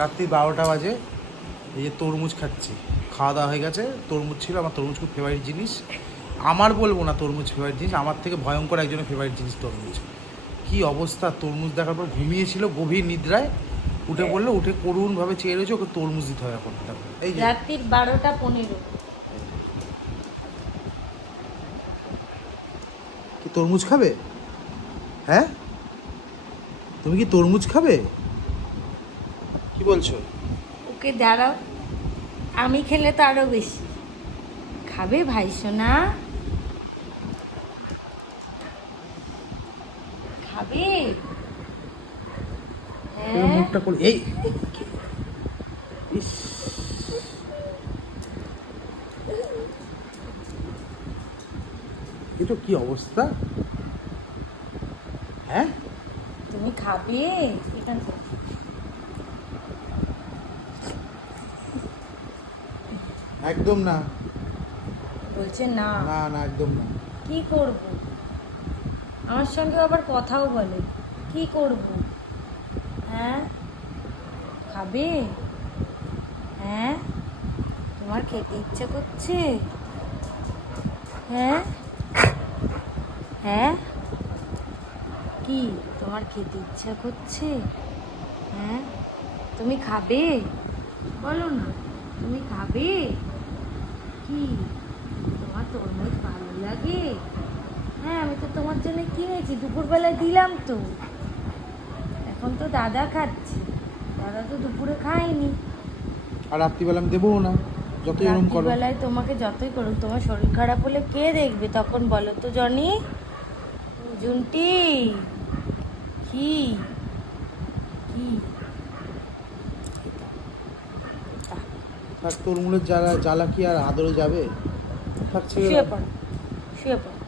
রাত্রি 12টা বাজে, এই যে তরমুজ খাচ্ছি। খাওয়া দাওয়া হয়ে গেছে, তরমুজ ছিল, আমার তরমুজ খুব ফেভারিট জিনিস। আমার বলবো না তরমুজ ফেভারিট জিনিস, আমার থেকে ভয়ঙ্কর একজনের ফেভারিট জিনিস তরমুজ। কি অবস্থা, তরমুজ দেখার পর ঘুমিয়েছিল গভীর নিদ্রায়, উঠে পড়লো, উঠে করুণভাবে চেয়ে রয়েছে, ওকে তরমুজ দিতে হয় এখন। দেখো এই যে রাত্রির 12টা 15। কি তরমুজ খাবে? হ্যাঁ, তুমি কি তরমুজ খাবে? কি বলছো? ওকে দাঁড়াও, আমি খেলে তো আরো বেশি খাবে ভাই সোনা। খাবে? হ্যাঁ। মুখটা করে এই ইস, এটা কি অবস্থা? হ্যাঁ, তুমি খাবে? এখান থেকে একদম না, বলছে না। না না একদম না। কি করব? আমার সঙ্গে আবার কথাও বলে। কি করব? হ্যাঁ, খাবে? হ্যাঁ, তোমার খেতে ইচ্ছে করছে? হ্যাঁ, হ্যাঁ, কি তোমার খেতে ইচ্ছা করছে? হ্যাঁ, তুমি খাবে? বলো না, তুমি খাবে? কি তোমার তরমুজ ভালো লাগে? হ্যাঁ, আমি তো তোমার জন্য কিনেছি, দুপুরবেলায় দিলাম তো। এখন তো দাদা খাচ্ছে, দাদা তো দুপুরে খায়নি। আর রাত্রিবেলা আমি দেবো না, যতই এরকম করো। রাত্রিবেলায় তোমাকে যতই করুক, তোমার শরীর খারাপ হলে কে দেখবে তখন বলো তো জনি? জুন্টি, কি কি থাক, তরমুজের জ্বালা জ্বালা কি আর আদরে যাবে? থাক, ছেড়ে শুয়ে দাও। পড়ো, শুয়ে পড়ো।